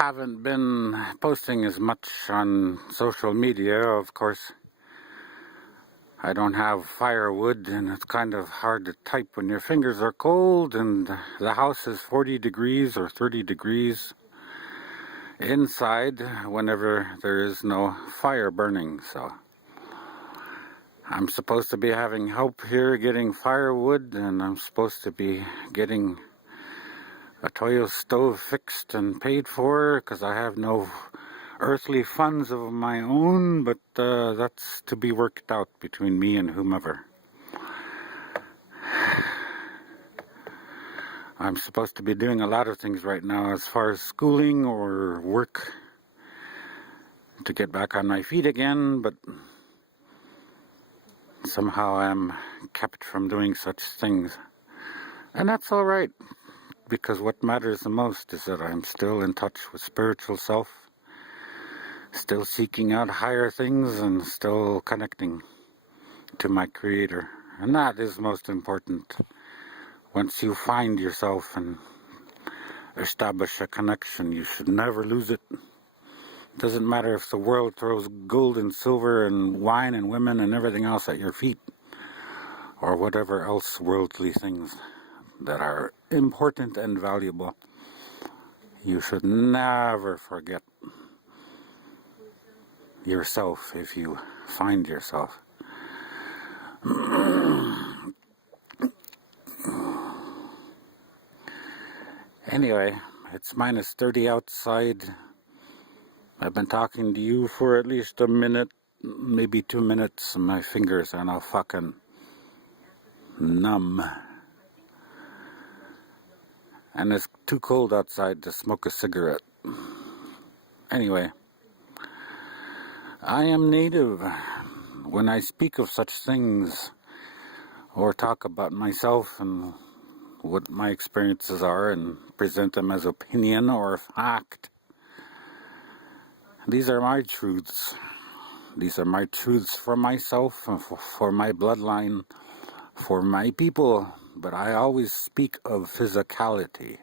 haven't been posting as much on social media, of course. I don't have firewood, and it's kind of hard to type when your fingers are cold and the house is 40 degrees or 30 degrees inside whenever there is no fire burning. So I'm supposed to be having help here getting firewood, and I'm supposed to be getting a Toyo stove fixed and paid for because I have no earthly funds of my own, but that's to be worked out between me and whomever. I'm supposed to be doing a lot of things right now as far as schooling or work to get back on my feet again, but somehow I'm kept from doing such things. And that's all right, because what matters the most is that I'm still in touch with spiritual self, still seeking out higher things, and still connecting to my Creator. And that is most important. Once you find yourself and establish a connection, you should never lose it. Doesn't matter if the world throws gold and silver and wine and women and everything else at your feet, or whatever else worldly things that are important and valuable. You should never forget yourself if you find yourself. Anyway, it's minus 30 outside. I've been talking to you for at least a minute, maybe 2 minutes, and my fingers are now fucking numb. And it's too cold outside to smoke a cigarette. Anyway, I am native. When I speak of such things, or talk about myself and what my experiences are and present them as opinion or fact, these are my truths. These are my truths for myself, for my bloodline, for my people. But I always speak of physicality.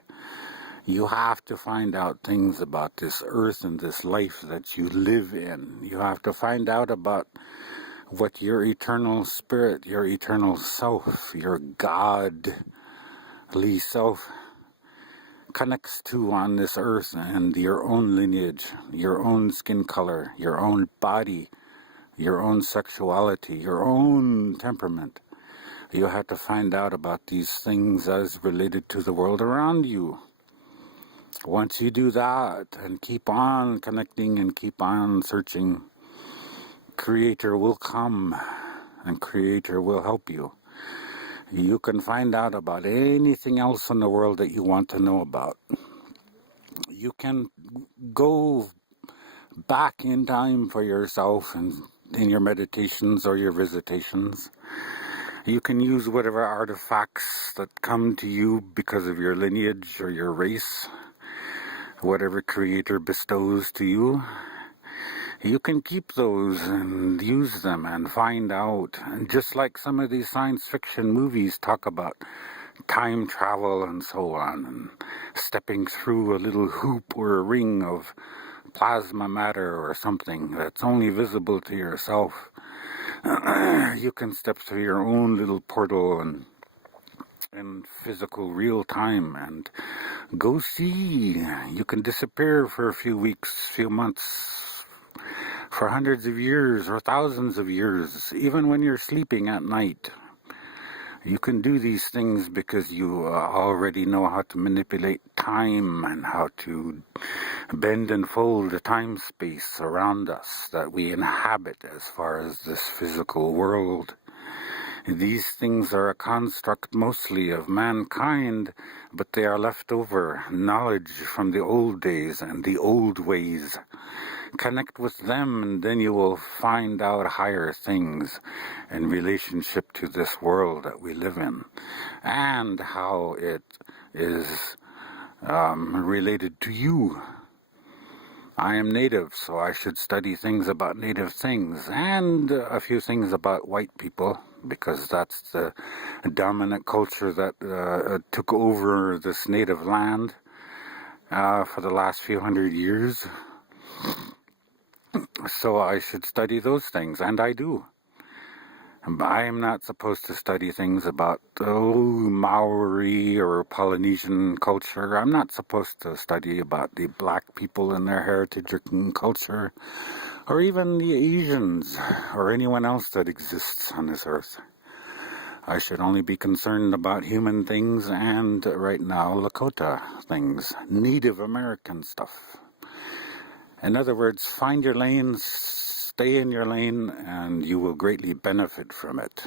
You have to find out things about this earth and this life that you live in. You have to find out about what your eternal spirit, your eternal self, your godly self connects to on this earth, and your own lineage, your own skin color, your own body, your own sexuality, your own temperament. You have to find out about these things as related to the world around you. Once you do that and keep on connecting and keep on searching, Creator will come and Creator will help you. You can find out about anything else in the world that you want to know about. You can go back in time for yourself and in your meditations or your visitations. You can use whatever artifacts that come to you because of your lineage or your race, whatever Creator bestows to you. You can keep those and use them and find out. And just like some of these science fiction movies talk about time travel and so on, and stepping through a little hoop or a ring of plasma matter or something that's only visible to yourself. You can step through your own little portal and in physical real time and go see. You can disappear for a few weeks, few months, for hundreds of years or thousands of years, even when you're sleeping at night. You can do these things because you already know how to manipulate time and how to bend and fold the time space around us that we inhabit as far as this physical world. These things are a construct mostly of mankind, but they are leftover knowledge from the old days and the old ways. Connect with them, and then you will find out higher things in relationship to this world that we live in, and how it is related to you. I am native, so I should study things about native things, and a few things about white people, because that's the dominant culture that took over this native land. for the last few hundred years. So I should study those things, and I do. I am not supposed to study things about Maori or Polynesian culture. I'm not supposed to study about the black people and their heritage and culture, or even the Asians, or anyone else that exists on this earth. I should only be concerned about human things and, right now, Lakota things, Native American stuff. In other words, find your lane, stay in your lane, and you will greatly benefit from it.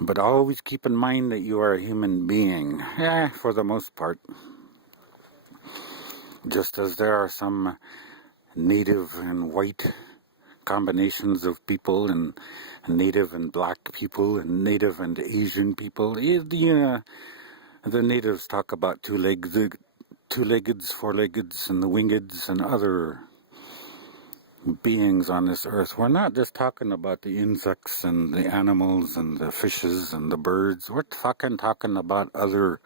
But always keep in mind that you are a human being, for the most part. Just as there are some native and white combinations of people, and native and black people, and native and Asian people. The natives talk about two-leggeds, four-leggeds, and the wingeds, and other beings on this earth. We're not just talking about the insects and the animals and the fishes and the birds. We're fucking talking about other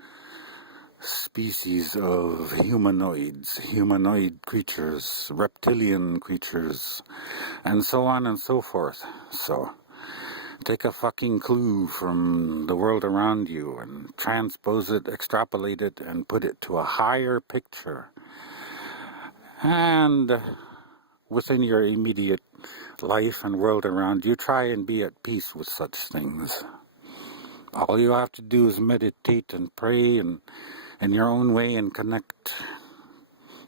species of humanoid creatures, reptilian creatures, and so on and so forth. So take a fucking clue from the world around you and transpose it, extrapolate it, and put it to a higher picture. And within your immediate life and world around you, try and be at peace with such things. All you have to do is meditate and pray and in your own way and connect.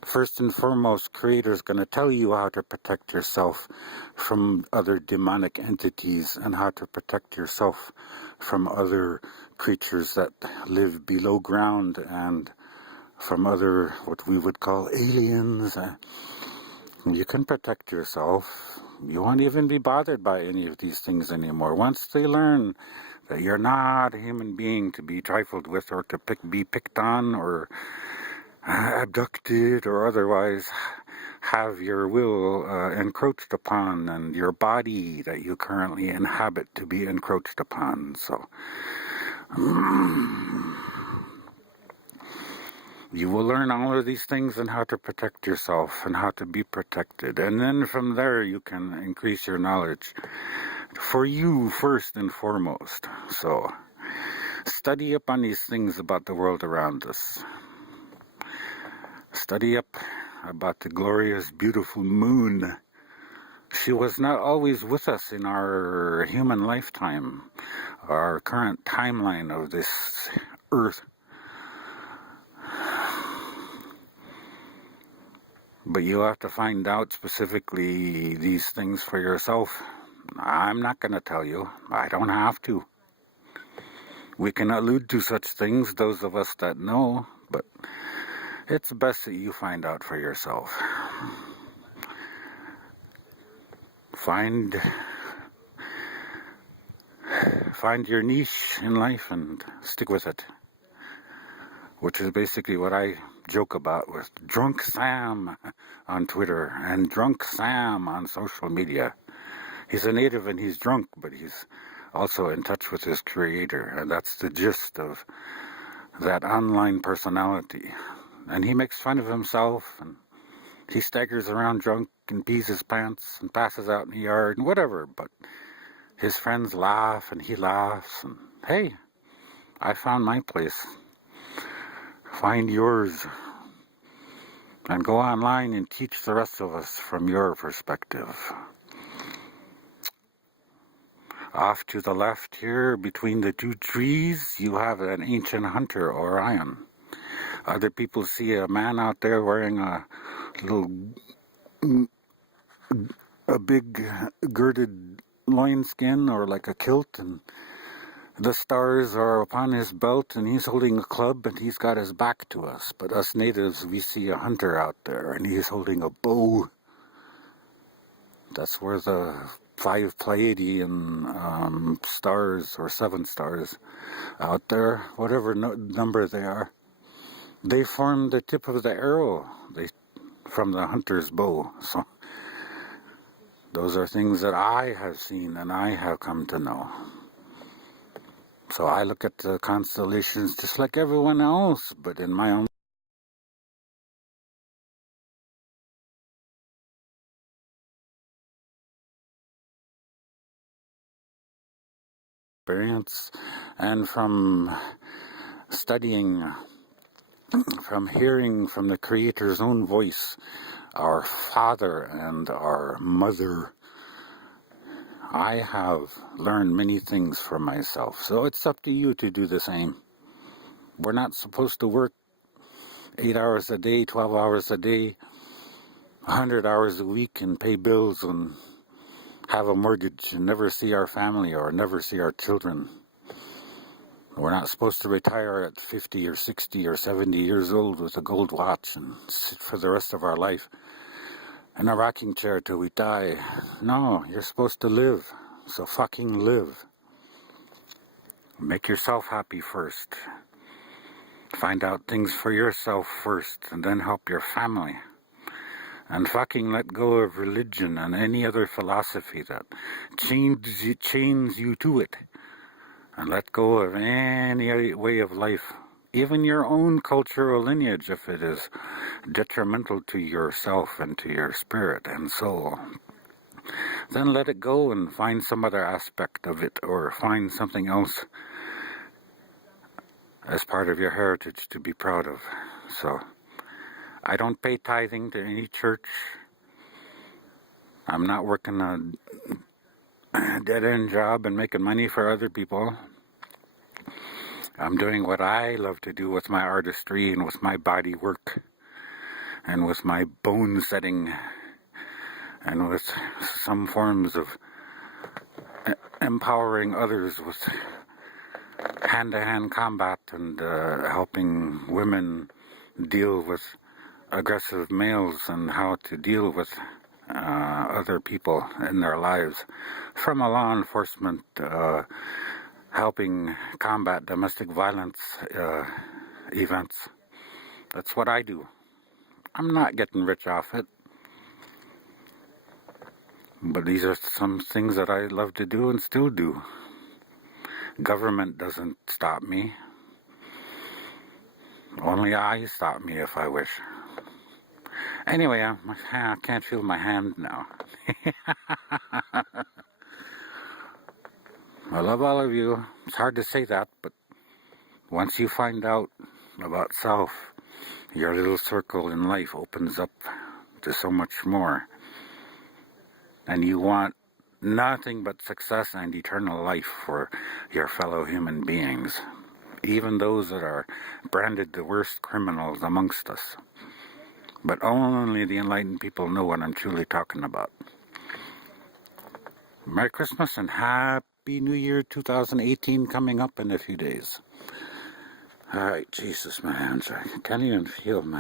First and foremost, Creator's going to tell you how to protect yourself from other demonic entities and how to protect yourself from other creatures that live below ground and from other, what we would call aliens. You can protect yourself. You won't even be bothered by any of these things anymore. Once they learn that you're not a human being to be trifled with or to be picked on or abducted or otherwise have your will encroached upon and your body that you currently inhabit to be encroached upon. So you will learn all of these things and how to protect yourself and how to be protected. And then from there you can increase your knowledge for you first and foremost. So study up on these things about the world around us. Study up about the glorious, beautiful moon. She was not always with us in our human lifetime, our current timeline of this earth. But you have to find out specifically these things for yourself. I'm not going to tell you. I don't have to. We can allude to such things, those of us that know, but it's best that you find out for yourself. Find your niche in life and stick with it. Which is basically what I joke about with Drunk Sam on Twitter and Drunk Sam on social media. He's a native and he's drunk, but he's also in touch with his creator, and that's the gist of that online personality. And he makes fun of himself, and he staggers around drunk and pees his pants and passes out in the yard and whatever, but his friends laugh and he laughs, and hey, I found my place. Find yours and go online and teach the rest of us from your perspective. Off to the left here, between the two trees, you have an ancient hunter, Orion. Other people see a man out there wearing a big girded loinskin or like a kilt, and the stars are upon his belt, and he's holding a club, and he's got his back to us. But us natives, we see a hunter out there, and he's holding a bow. That's where the 5 Pleiadian stars, or 7 stars out there, whatever number they are, they form the tip of the arrow from the hunter's bow. So those are things that I have seen and I have come to know. So I look at the constellations just like everyone else, but in my own experience and from studying, from hearing from the Creator's own voice, our Father and our Mother, I have learned many things for myself. So it's up to you to do the same. We're not supposed to work 8 hours a day, 12 hours a day, 100 hours a week and pay bills and have a mortgage and never see our family or never see our children. We're not supposed to retire at 50 or 60 or 70 years old with a gold watch and sit for the rest of our life in a rocking chair till we die. No, you're supposed to live. So fucking live. Make yourself happy first. Find out things for yourself first and then help your family. And fucking let go of religion and any other philosophy that chains you to it. And let go of any way of life, even your own cultural lineage, if it is detrimental to yourself and to your spirit and soul. Then let it go and find some other aspect of it, or find something else as part of your heritage to be proud of. So, I don't pay tithing to any church. I'm not working a dead-end job and making money for other people. I'm doing what I love to do with my artistry and with my body work and with my bone setting and with some forms of empowering others with hand-to-hand combat and helping women deal with aggressive males and how to deal with other people in their lives, from a law enforcement helping combat domestic violence events. That's what I do. I'm not getting rich off it, but these are some things that I love to do and still do. Government doesn't stop me. Only I stop me if I wish. Anyway, I can't feel my hand now. I love all of you. It's hard to say that, but once you find out about self, your little circle in life opens up to so much more. And you want nothing but success and eternal life for your fellow human beings, even those that are branded the worst criminals amongst us. But only the enlightened people know what I'm truly talking about. Merry Christmas and Happy New Year 2018 coming up in a few days. Alright, Jesus, my hands, I can't even feel my